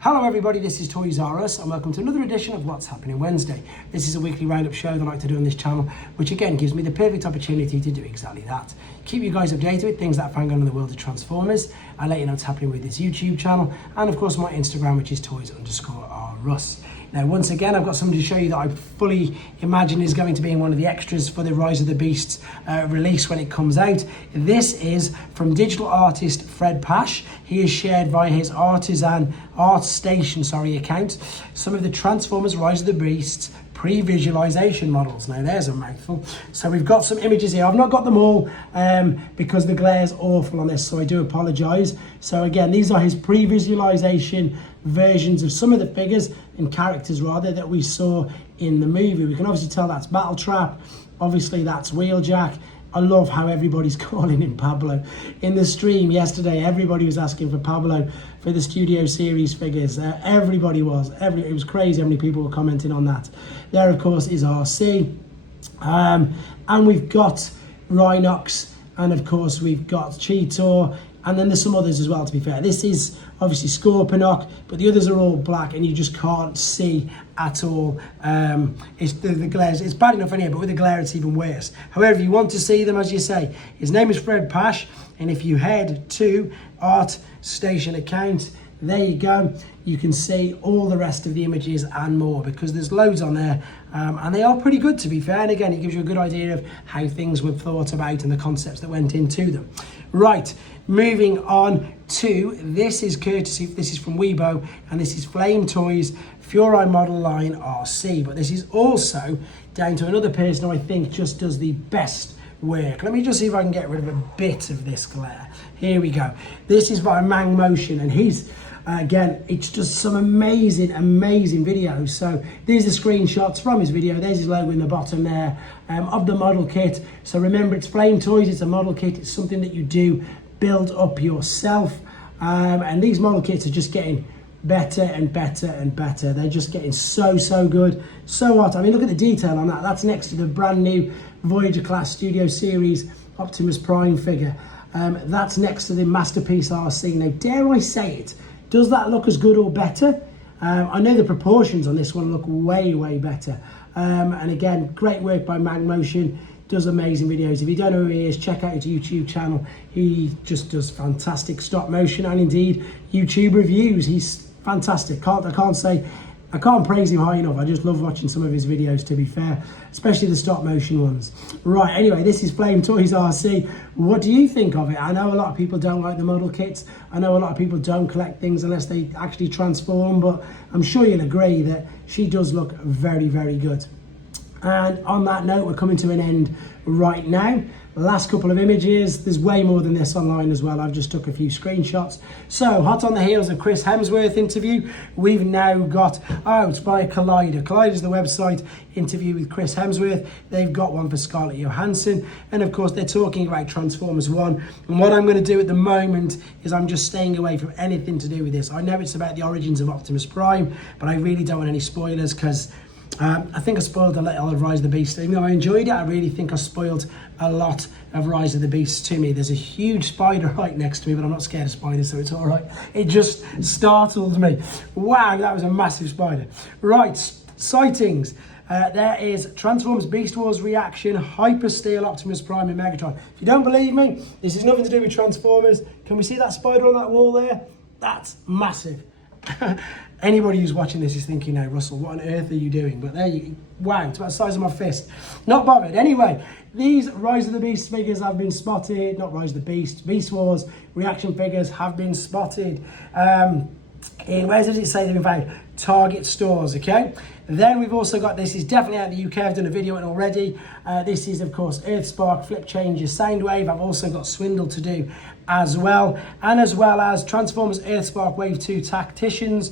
Hello everybody, this is Toys R Us and welcome to another edition of What's Happening Wednesday. This is a weekly roundup show that I like to do on this channel, which again gives me the perfect opportunity to do exactly that. Keep you guys updated with things that are going on in the world of Transformers. I'll let you know what's happening with this YouTube channel and of course my Instagram, which is toys_R_us. Now once again I've got something to show you that I fully imagine is going to be in one of the extras for the Rise of the Beasts release when it comes out. This is from digital artist Fred Pash. He has shared via his ArtStation account some of the Transformers Rise of the Beasts pre-visualization models. Now there's a mouthful. So we've got some images here. I've not got them all because the glare's awful on this, so I do apologize. So again, these are his pre-visualization versions of some of the figures and characters rather that we saw in the movie. We can obviously tell that's Battletrap, obviously that's Wheeljack. I love how everybody's calling him Pablo. In the stream yesterday, everybody was asking for Pablo for the Studio Series figures. Everybody was. It was crazy how many people were commenting on that. There, of course, is Arcee. And we've got Rhinox. And, of course, we've got Cheetor. And then there's some others as well, to be fair. This is obviously Scorponok, but the others are all black and you just can't see at all. It's the glare, it's bad enough in here, but with the glare it's even worse. However, if you want to see them, as you say, his name is Fred Pash, and if you head to ArtStation account, there you go. You can see all the rest of the images and more because there's loads on there and they are pretty good, to be fair. And again, it gives you a good idea of how things were thought about and the concepts that went into them. Right, moving on to this is from Weibo and this is Flame Toys Furai model line RC. But this is also down to another person who I think just does the best work. Let me just see if I can get rid of a bit of this glare. Here we go. This is by Mang Motion and he's again, it's just some amazing videos. So these are screenshots from his video. There's his logo in the bottom there of the model kit. So remember, it's Flame Toys, it's a model kit. It's something that you do build up yourself. And these model kits are just getting better and better and better. They're just getting so good. So what? I mean, look at the detail on that. That's next to the brand new Voyager class Studio Series Optimus Prime figure. That's next to the Masterpiece RC. Now, dare I say it, does that look as good or better? I know the proportions on this one look way better. And again, great work by Mang Motion. Does amazing videos. If you don't know who he is, check out his YouTube channel. He just does fantastic stop motion and indeed YouTube reviews. He's fantastic. I can't praise him high enough. I just love watching some of his videos, to be fair, especially the stop motion ones. Right, anyway, this is Flame Toys RC. What do you think of it? I know a lot of people don't like the model kits. I know a lot of people don't collect things unless they actually transform, but I'm sure you'll agree that she does look very good. And on that note, we're coming to an end right now. Last couple of images. There's way more than this online as well. I've just took a few screenshots. So, hot on the heels of Chris Hemsworth interview, we've now got, it's by Collider. Collider's the website, interview with Chris Hemsworth. They've got one for Scarlett Johansson. And of course, they're talking about Transformers 1. And what I'm going to do at the moment is I'm just staying away from anything to do with this. I know it's about the origins of Optimus Prime, but I really don't want any spoilers because I think I spoiled a little of Rise of the Beast. Even though I enjoyed it, I really think I spoiled a lot of Rise of the Beast to me. There's a huge spider right next to me, but I'm not scared of spiders, so it's all right. It just startled me. Wow, that was a massive spider. Right, sightings. There is Transformers Beast Wars reaction, Hyper Steel, Optimus Prime and Megatron. If you don't believe me, this is nothing to do with Transformers. Can we see that spider on that wall there? That's massive. Anybody who's watching this is thinking, now, Russell, what on earth are you doing? But there you, wow, it's about the size of my fist. Not bothered. Anyway, these Rise of the Beast figures have been spotted. Not Rise of the Beast, Beast Wars reaction figures have been spotted. Where does it say they've been found? Target stores, okay? Then we've also got, this is definitely out of the UK, I've done a video on it already. This is, of course, Earthspark, Flip Changes, Soundwave. I've also got Swindle to do as well. And as well as Transformers Earthspark Wave 2 Tacticians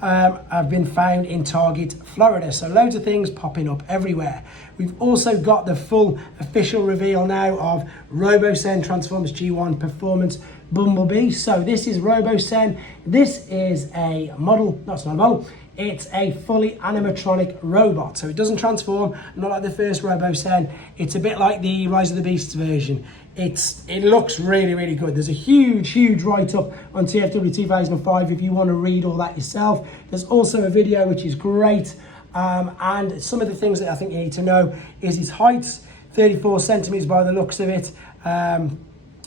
have been found in Target, Florida. So loads of things popping up everywhere. We've also got the full official reveal now of Robosen Transformers G1 Performance Bumblebee. So this is Robosen. This is a model, no, it's not a model. It's a fully animatronic robot, so it doesn't transform, not like the first Robosen. It's a bit like the Rise of the Beasts version. It looks really, really good. There's a huge write-up on TFW 2005 if you want to read all that yourself. There's also a video which is great, and some of the things that I think you need to know is its height, 34 centimeters by the looks of it,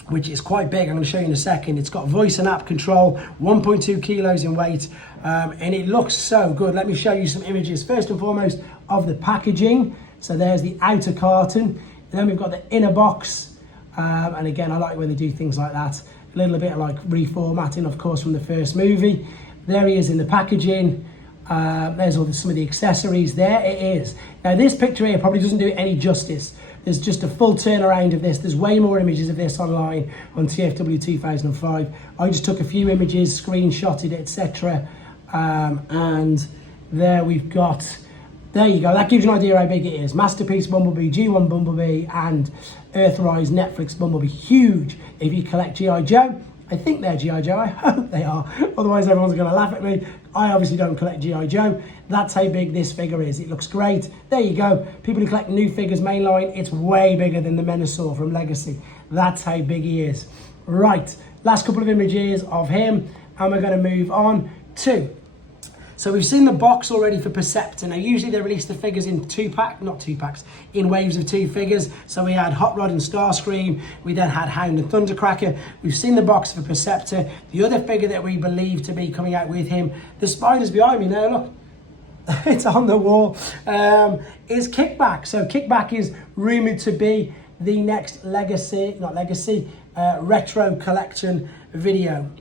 which is quite big. I'm going to show you in a second. It's got voice and app control, 1.2 kilos in weight, and it looks so good. Let me show you some images, first and foremost, of the packaging. So there's the outer carton, and then we've got the inner box. And again, I like when they do things like that. A little bit like reformatting, of course, from the first movie. There he is in the packaging. There's some of the accessories. There it is. Now, this picture here probably doesn't do it any justice. There's just a full turnaround of this. There's way more images of this online on TFW 2005. I just took a few images, screenshotted it, etc. And there we've got... There you go, that gives you an idea how big it is. Masterpiece Bumblebee, G1 Bumblebee, and Earthrise Netflix Bumblebee. Huge. If you collect G.I. Joe, I think they're G.I. Joe, I hope they are. Otherwise everyone's gonna laugh at me. I obviously don't collect G.I. Joe. That's how big this figure is. It looks great. There you go. People who collect new figures mainline, it's way bigger than the Menasor from Legacy. That's how big he is. Right, last couple of images of him, and we're gonna move on to... So we've seen the box already for Perceptor. Now usually they release the figures in in waves of 2 figures. So we had Hot Rod and Starscream, we then had Hound and Thundercracker. We've seen the box for Perceptor. The other figure that we believe to be coming out with him, the spider's behind me now, look. It's on the wall, is Kickback. So Kickback is rumoured to be the next retro collection video.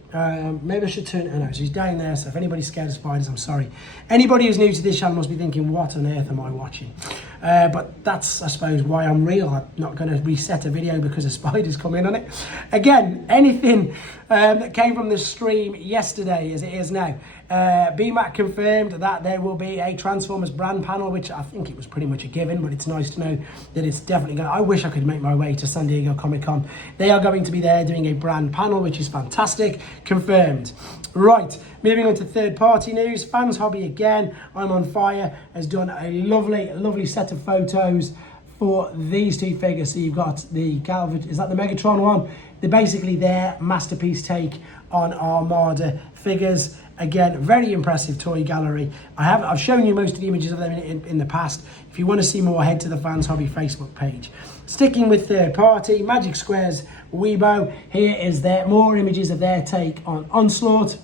Maybe I should turn, oh no, she's down there, so if anybody's scared of spiders, I'm sorry. Anybody who's new to this channel must be thinking, what on earth am I watching? But that's, I suppose, why I'm real. I'm not going to reset a video because a spider's come in on it. Again, anything that came from the stream yesterday, as it is now, BMAC confirmed that there will be a Transformers brand panel, which I think it was pretty much a given, but it's nice to know that it's definitely going to... I wish I could make my way to San Diego Comic-Con. They are going to be there doing a brand panel, which is fantastic. Confirmed. Right, moving on to third-party news. Fans Hobby again, I'm on fire, has done a lovely set of photos for these 2 figures. So you've got the is that the Megatron one? They're basically their masterpiece take on Armada figures. Again, very impressive toy gallery. I've shown you most of the images of them in the past. If you want to see more, head to the Fans Hobby Facebook page. Sticking with third party, Magic Square's Weibo. Here is more images of their take on Onslaught.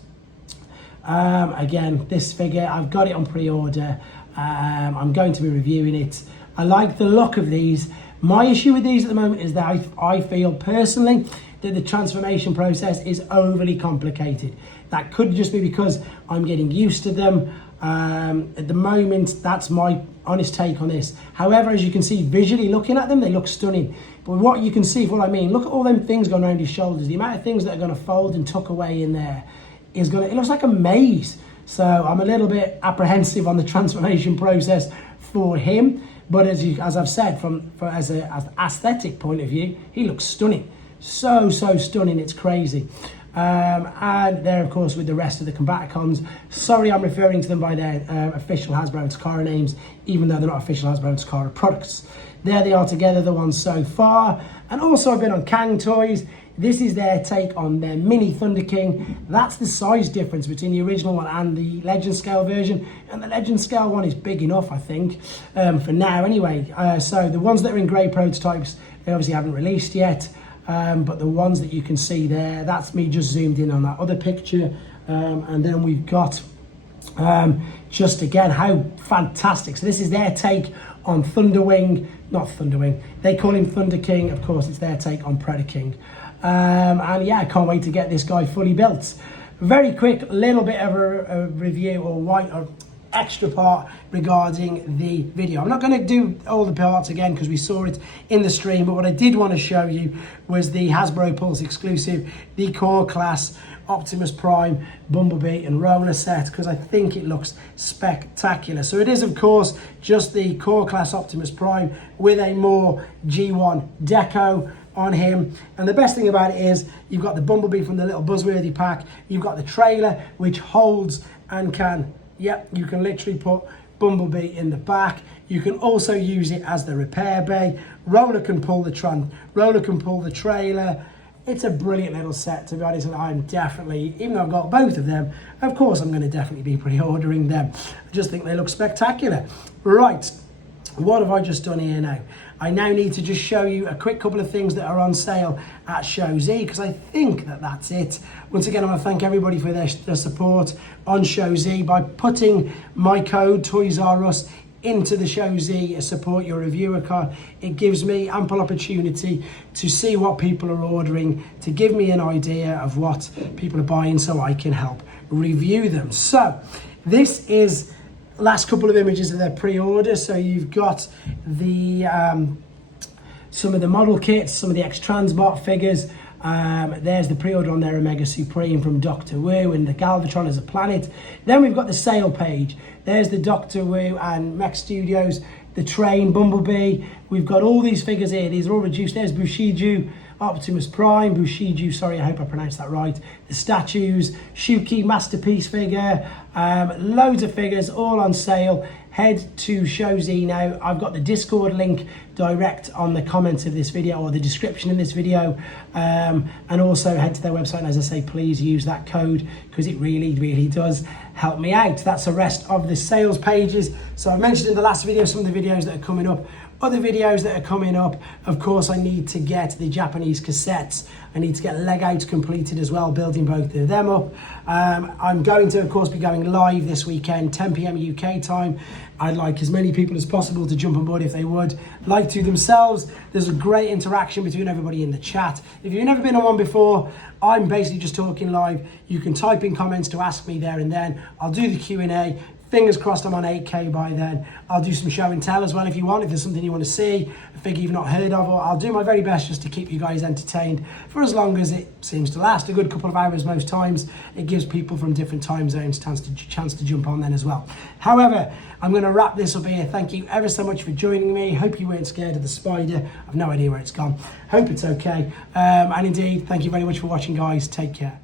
Again, this figure, I've got it on pre-order. I'm going to be reviewing it. I like the look of these. My issue with these at the moment is that I feel personally that the transformation process is overly complicated. That could just be because I'm getting used to them. At the moment, that's my honest take on this. However, as you can see, visually looking at them, they look stunning. But what you can see, what I mean, look at all them things going around his shoulders. The amount of things that are going to fold and tuck away in there is going to, it looks like a maze. So I'm a little bit apprehensive on the transformation process for him. But as I've said, as an aesthetic point of view, he looks stunning. So stunning, it's crazy. And there, of course, with the rest of the Combaticons. Sorry, I'm referring to them by their official Hasbro and Takara names, even though they're not official Hasbro and Takara products. There they are together, the ones so far. And also I've been on Cang Toys. This is their take on their mini Thunder King. That's the size difference between the original one and the Legend Scale version. And the Legend Scale one is big enough, I think, for now anyway. So the ones that are in grey prototypes, they obviously haven't released yet. But the ones that you can see there, that's me just zoomed in on that other picture. And then we've got, just again, how fantastic. So this is their take on Thunderwing, not Thunderwing. They call him Thunder King. Of course, it's their take on Predaking. And yeah, I can't wait to get this guy fully built. Very quick, little bit of a review or extra part regarding the video. I'm not going to do all the parts again because we saw it in the stream, but what I did want to show you was the Hasbro Pulse exclusive, the Core Class Optimus Prime, Bumblebee and Roller set, because I think it looks spectacular. So it is, of course, just the Core Class Optimus Prime with a more G1 deco on him. And the best thing about it is you've got the Bumblebee from the little Buzzworthy pack, you've got the trailer which holds and can Yep, you can literally put Bumblebee in the back. You can also use it as the repair bay. Roller can pull the trailer. It's a brilliant little set, to be honest, and I'm definitely, even though I've got both of them, of course I'm going to definitely be pre-ordering them. I just think they look spectacular. Right, what have I just done here now? I now need to just show you a quick couple of things that are on sale at Show Z, because I think that that's it. Once again, I want to thank everybody for their support on Show Z by putting my code Toys R Us into the Show Z Support Your Reviewer card. It gives me ample opportunity to see what people are ordering, to give me an idea of what people are buying so I can help review them. So this is last couple of images of their pre-order. So you've got the some of the model kits, some of the X-Transbot figures. There's the pre-order on their Omega Supreme from Doctor Wu and the Galvatron as a planet. Then we've got the sale page. There's the Doctor Wu and Mech Studios, the Train, Bumblebee. We've got all these figures here. These are all reduced. There's Bushiju, Optimus Prime, Bushiju, sorry, I hope I pronounced that right. The statues, Shuki Masterpiece figure, loads of figures, all on sale. Head to Show Z now. I've got the Discord link direct on the comments of this video or the description in this video. And also head to their website. And as I say, please use that code because it really, really does help me out. That's the rest of the sales pages. So I mentioned in the last video some of the videos that are coming up. Other videos that are coming up, of course, I need to get the Japanese cassettes. I need to get leg outs completed as well, building both of them up. I'm going to, of course, be going live this weekend, 10 p.m. UK time. I'd like as many people as possible to jump on board if they would like to themselves. There's a great interaction between everybody in the chat. If you've never been on one before, I'm basically just talking live. You can type in comments to ask me there and then. I'll do the Q&A. Fingers crossed I'm on 8K by then. I'll do some show and tell as well if you want, if there's something you want to see, a figure you've not heard of, or I'll do my very best just to keep you guys entertained for as long as it seems to last. A good couple of hours most times. It gives people from different time zones chance to jump on then as well. However, I'm going to wrap this up here. Thank you ever so much for joining me. Hope you weren't scared of the spider. I've no idea where it's gone. Hope it's okay. And indeed, thank you very much for watching, guys. Take care.